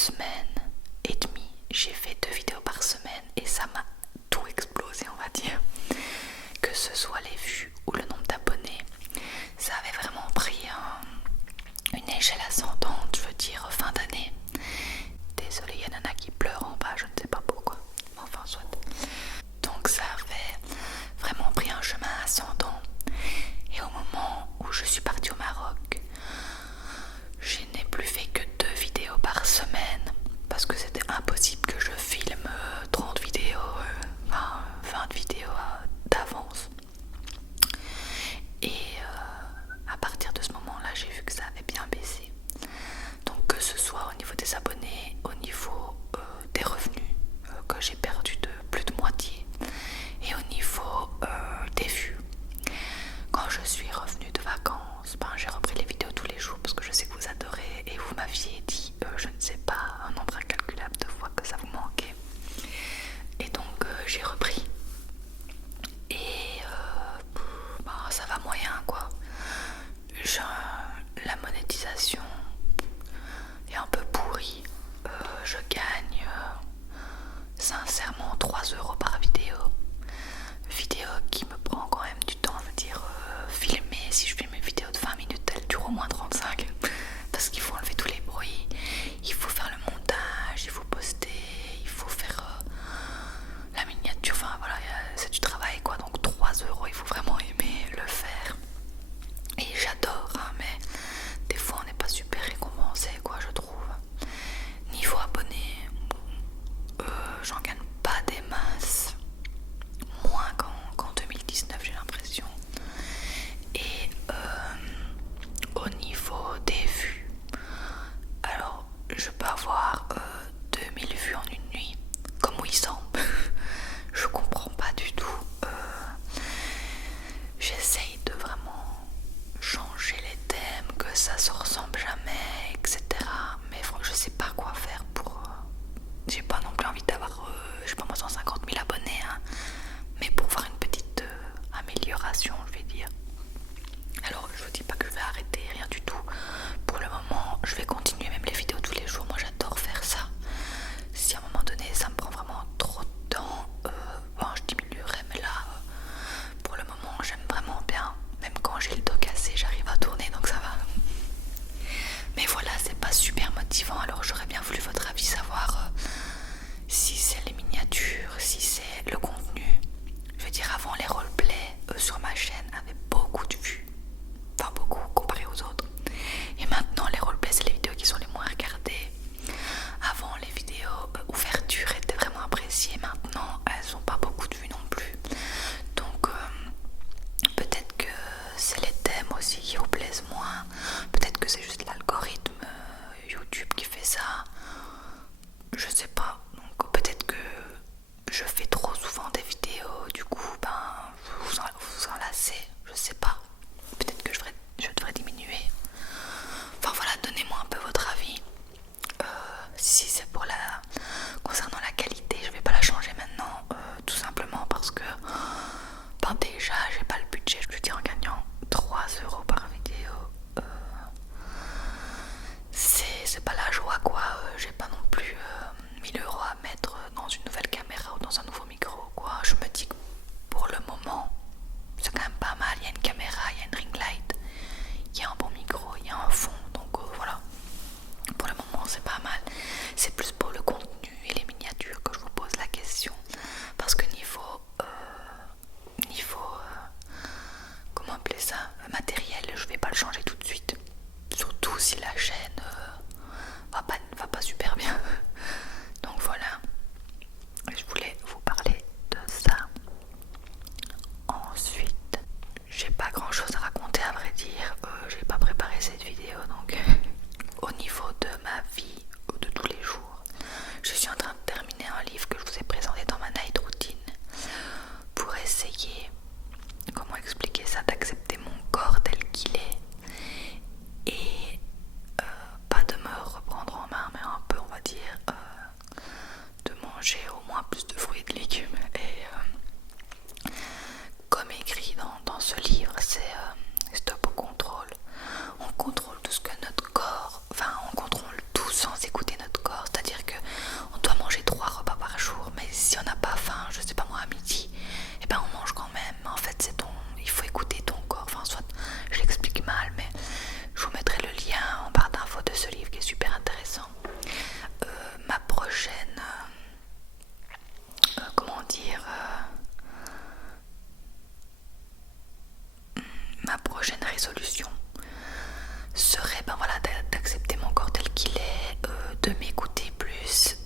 semaines et demie, j'ai fait 2 vidéos par semaine et ça m'a tout explosé, on va dire. Que ce soit les vues ou le nombre d'abonnés, ça avait vraiment pris une échelle ascendante, je veux dire fin d'année. Désolée, il y a Nana qui pleure en bas, je ne sais pas pourquoi. Enfin, soit. Donc ça avait vraiment pris un chemin ascendant. Et au moment où je suis partie au Maroc, je n'ai plus fait que 2 vidéos par semaine parce que c'était impossible que je filme 30 vidéos, 20 vidéos d'avance. Et à partir de ce moment-là, j'ai vu que ça avait bien baissé. Donc que ce soit au niveau des abonnés, au niveau des revenus que j'ai perdu de plus de moitié et au niveau des vues. Quand je suis revenue de vacances, j'ai repris les vidéos tous les jours parce que je sais que vous adorez et vous m'aviez dit, je ne sais pas, un nombre incalculable de fois que ça vous manquait. Et donc j'ai repris. Et ça va moyen quoi. La monétisation est un peu pourrie. Je gagne sincèrement 3 € par vidéo. Vidéo qui me prend quand même du temps, je veux dire, filmer. Si je filme une vidéo de 20 minutes, elle dure au moins 35 parce qu'il faut enlever tous les bruits, il faut faire le montage, il faut poster, il faut faire la miniature, enfin voilà, c'est du travail quoi. Donc 3 €, il faut vraiment aimer le faire. Et j'adore, mais des fois on n'est pas super récompensé quoi, je trouve. Niveau abonnés, j'en gagne pas des masses, moins qu'en 2019 j'ai l'impression. Et au niveau des vues, alors je peux avoir 2000 vues en une nuit, comme 800. Je comprends pas du tout. J'essaye de vraiment changer les thèmes, que ça se ressemble jamais, etc. Mais je sais pas quoi faire pour... j'ai pas non plus envie d'avoir, je sais pas moi, 150 000 abonnés, hein, mais pour voir une petite amélioration, je vais dire. Alors je vous dis pas que je vais arrêter, rien du tout. Pour le moment, je vais continuer même les vidéos tous les jours. Moi j'adore faire ça. Si à un moment donné ça me prend vraiment trop de temps, je diminuerai, mais là pour le moment j'aime vraiment bien. Même quand j'ai le dos cassé, j'arrive à tourner, donc ça va. Mais voilà, c'est pas super motivant. Alors j'aurais bien voulu votre avis, savoir si c'est les miniatures, si c'est le contenu. Je veux dire, avant les roleplays sur ma chaîne avaient beaucoup de vues, enfin beaucoup comparé aux autres. Et maintenant les roleplays c'est les vidéos qui sont les moins regardées. Avant les vidéos ouverture étaient vraiment appréciées, maintenant elles n'ont pas beaucoup de vues non plus. Donc peut-être que c'est les thèmes aussi qui vous plaisent moins, peut-être que c'est juste l'algorithme YouTube qui fait ça, je sais pas. Donc peut-être que je fais trop souvent des vidéos, du coup vous en lassez, je sais pas. Peut-être que je devrais diminuer. Enfin voilà, donnez-moi un peu votre avis. Si c'est concernant la qualité, je vais pas la changer maintenant, tout simplement parce que déjà j'ai pas le budget. Je veux dire, en gagnant 3 € par vidéo, c'est pas la joie quoi. J'ai pas non plus 1000 € à mettre dans une nouvelle caméra ou dans un nouveau micro quoi. Je me dis que pour le moment c'est quand même pas mal. Il y a une caméra, il y a une ring light, il y a un bon micro, il y a un fond, donc voilà. de m'écouter plus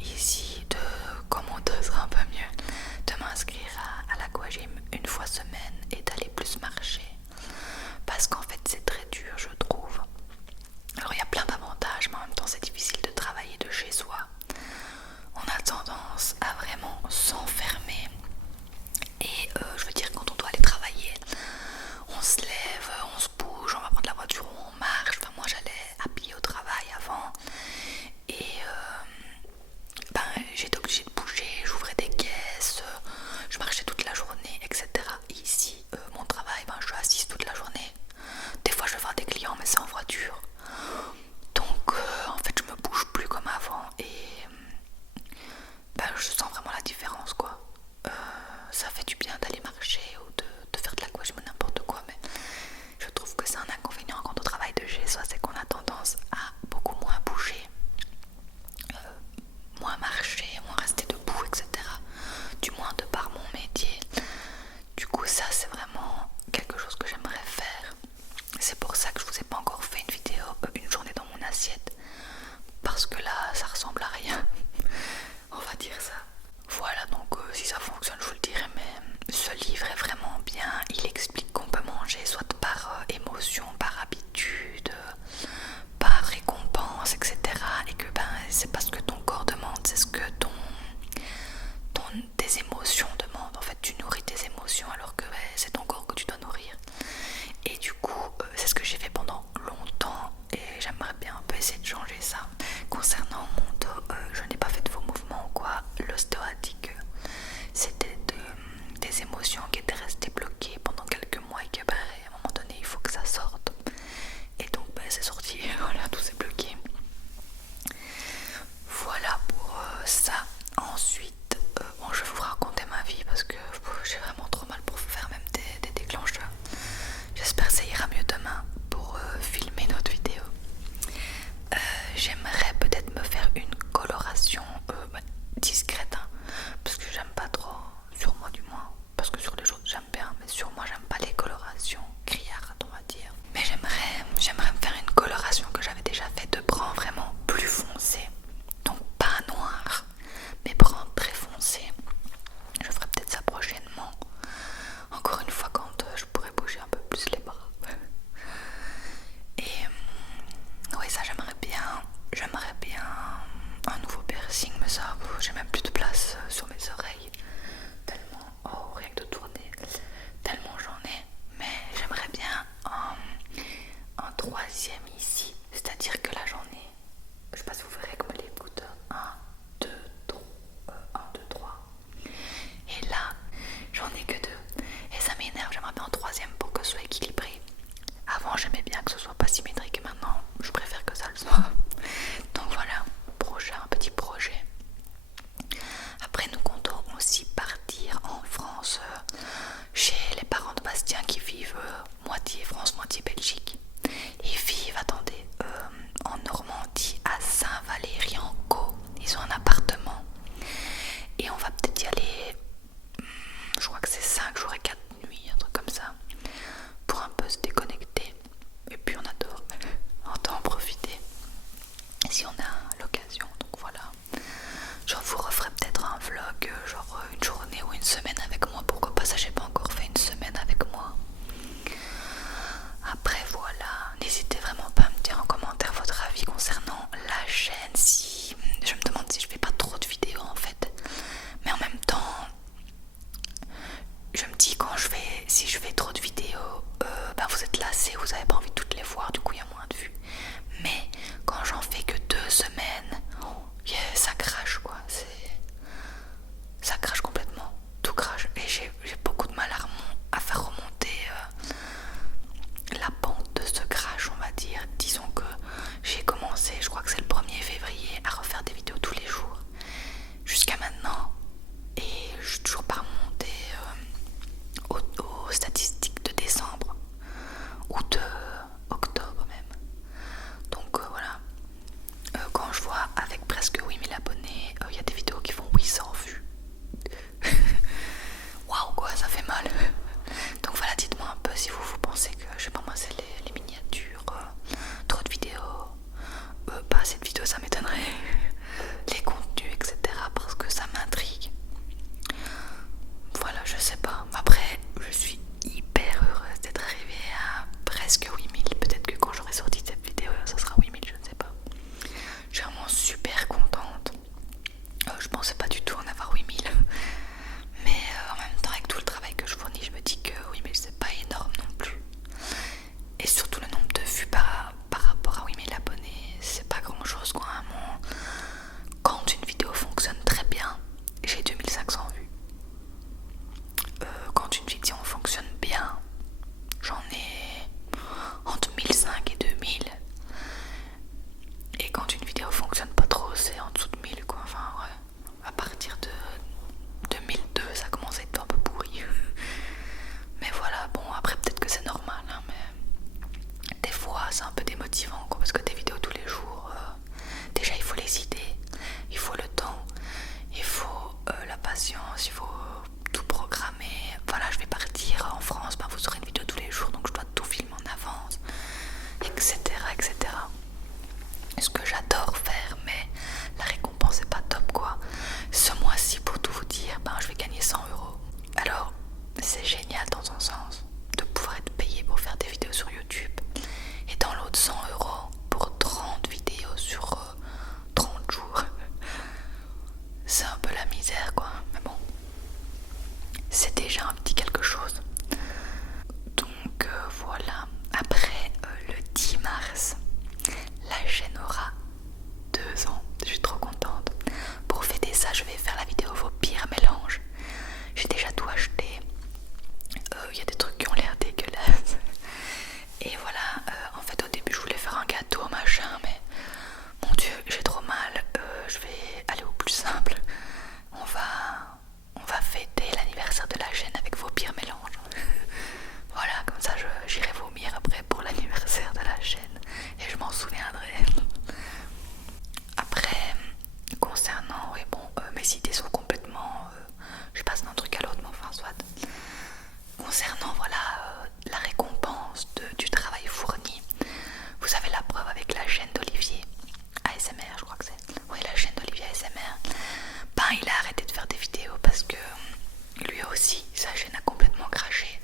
ici, de comment te sera un peu mieux, de m'inscrire à l'aquagym une fois semaine et d'aller plus marcher. Parce qu'en fait c'est très dur je trouve. Alors il y a plein d'avantages mais en même temps c'est difficile de travailler de chez soi. On a tendance à vraiment s'enfermer et je veux dire quand on doit aller travailler, on se lève, on se bouge, on va prendre la voiture ou on marche. Enfin moi j'allais à pied au travail avant et j'étais obligée de bouger, j'ouvrais des caisses, je marchais toute la journée, etc. Et ici, mon travail, je suis assise toute la journée. Des fois je vais voir des clients mais c'est en voiture. Donc en fait je me bouge plus comme avant et je sens vraiment la différence quoi. Ça fait du bien d'aller marcher ou de faire de l'aquagym ou n'importe quoi, mais je trouve que c'est un inconvénient quand on travaille de chez soi, c'est qu'on a tendance à beaucoup moins bouger, moins marcher, moins rester debout, etc. Du moins de par mon métier. Du coup ça c'est vraiment quelque chose que j'aimerais faire. C'est pour ça que je vous ai pas encore fait une vidéo, une journée dans mon assiette, parce que là ça ressemble à rien. On va dire ça. Voilà, donc si ça fonctionne je vous le dirai, mais ce livre est vraiment bien. Il explique qu'on peut manger soit par émotion, par habitude, par récompense, etc. Et que c'est pas ce que ton corps demande, c'est ce que tes émotions demandent. En fait tu nourris tes émotions alors que c'est ton corps que tu dois nourrir. Et du coup c'est ce que j'ai fait pendant longtemps et j'aimerais bien un peu essayer de changer ça. Concernant mon dos, je n'ai pas fait de faux mouvements ou quoi. L'ostéo a dit que c'était des émotions qui étaient restées bloquées pendant quelques mois et que à un moment donné il faut que ça sorte. super contente. Je pensais pas du tout en avoir 8000. Mais en même temps, avec tout le travail que je fournis, je me dis que 8000 c'est pas énorme non plus. Et surtout le nombre de vues par rapport à 8000 abonnés, c'est pas grand chose quoi. Quand une vidéo fonctionne très bien, j'ai 2500 vues. Quand une vidéo fonctionne bien, j'en ai entre 1500 et 2000. Et quand une vidéo fonctionne pas trop, c'est en dessous de 1000 quoi. Enfin ouais, à partir de 1002 ça commence à être un peu pourri. Mais voilà, bon après peut-être que c'est normal hein, mais des fois c'est un peu démotivant quoi, parce que des vidéos tous les jours, déjà il faut les idées, il faut le temps, il faut la patience, il faut tout programmer. Voilà, je vais partir en France, ben vous aurez une vidéo tous les jours donc je dois tout filmer en avance, etc. etc. Ce que j'adore faire, mais la récompense est pas top quoi. Ce mois-ci, pour tout vous dire, ben je vais gagner 100 euros. Alors c'est génial dans un sens de pouvoir être payé pour faire des vidéos sur YouTube, et dans l'autre 100 euros pour 30 vidéos sur 30 jours. C'est un peu la misère quoi, mais bon, c'est déjà un petit quelque chose. Donc voilà, après le 10 mars, la chaîne aura 2 ans, je suis trop contente. Pour fêter ça, je vais faire la vidéo vos pires mélanges. J'ai déjà tout acheté. Il y a des trucs qui ont l'air dégueulasses. Et voilà, en fait au début je voulais faire un gâteau machin, mais mon dieu, j'ai trop mal. Je vais aller au plus simple. On va fêter l'anniversaire de la chaîne avec vos pires mélanges. Voilà, comme ça j'irai vomir après pour l'anniversaire de la chaîne et je m'en souviendrai. Après, concernant, oui bon, mes idées sont complètement, je passe d'un truc à l'autre, mais enfin soit. Concernant voilà la récompense du travail fourni, vous avez la preuve avec la chaîne d'Olivier ASMR, je crois que c'est. Oui, la chaîne d'Olivier ASMR. Ben il a arrêté de faire des vidéos parce que lui aussi sa chaîne a complètement craché.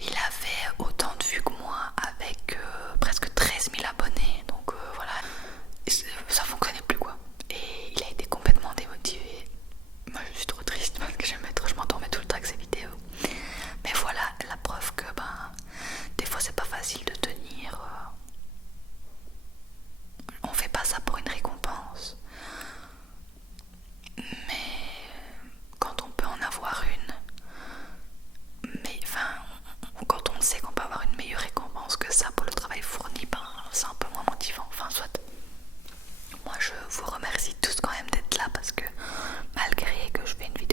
Il avait autant de vues que moi avec presque 13 000 abonnés, donc voilà, ça fonctionnait plus quoi. Et il a été complètement démotivé. Moi je suis trop triste parce que je m'endormais tout le temps avec ces vidéos. Mais voilà la preuve que ben des fois c'est pas facile de tenir. On fait pas ça pour une récompense. Mais quand on peut en avoir une, mais enfin quand on sait qu'on peut avoir une meilleure récompense que ça pour le travail fourni, ben c'est un peu moins motivant. Enfin soit. Moi je vous remercie tous quand même d'être là parce que malgré que je fais une vidéo